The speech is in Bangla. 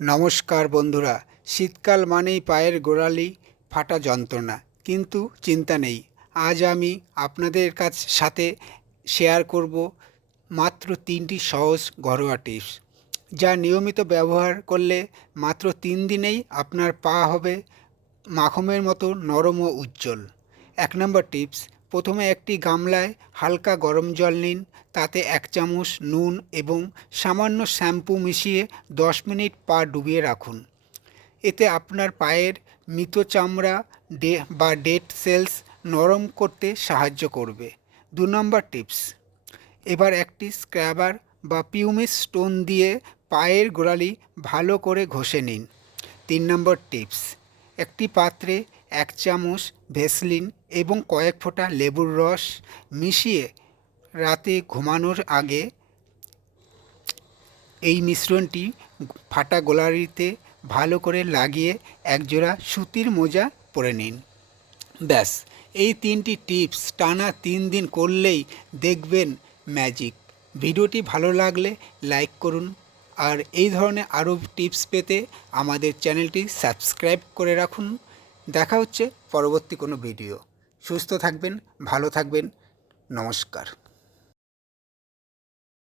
নমস্কার বন্ধুরা। শীতকাল মানেই পায়ের গোড়ালি ফাটা যন্ত্রণা, কিন্তু চিন্তা নেই। আজ আমি আপনাদের সাথে শেয়ার করব মাত্র 3টি সহজ ঘরোয়া টিপস, যা নিয়মিত ব্যবহার করলে মাত্র 3 দিনেই আপনার পা হবে মাখনের মতো নরম ও উজ্জ্বল। 1 নম্বর টিপস: প্রথমে একটি গামলায় হালকা গরম জল নিন। তাতে 1 চামচ নুন এবং সামান্য শ্যাম্পু মিশিয়ে 10 মিনিট পা ডুবিয়ে রাখুন। এতে আপনার পায়ের মৃত চামড়া বা ডেড সেলস নরম করতে সাহায্য করবে। 2 নম্বর টিপস: এবার একটি স্ক্রাবার বা পিউমিস স্টোন দিয়ে পায়ের গোড়ালি ভালো করে ঘষে নিন। 3 নম্বর টিপস: একটি পাত্রে 1 চামচ ভেসলিন এবং কয়েক ফোঁটা লেবুর রস মিশিয়ে রাতে ঘুমানোর আগে এই মিশ্রণটি ফাটা গোড়ালিতে ভালো করে লাগিয়ে একজোড়া সুতির মোজা পরে নিন। ব্যাস, এই 3টি টিপস টানা 3 দিন করলেই দেখবেন ম্যাজিক। ভিডিওটি ভালো লাগলে লাইক করুন, আর এই ধরনের আরও টিপস পেতে আমাদের চ্যানেলটি সাবস্ক্রাইব করে রাখুন। দেখা হচ্ছে পরবর্তী কোনো ভিডিও। সুস্থ থাকবেন, ভালো থাকবেন। নমস্কার।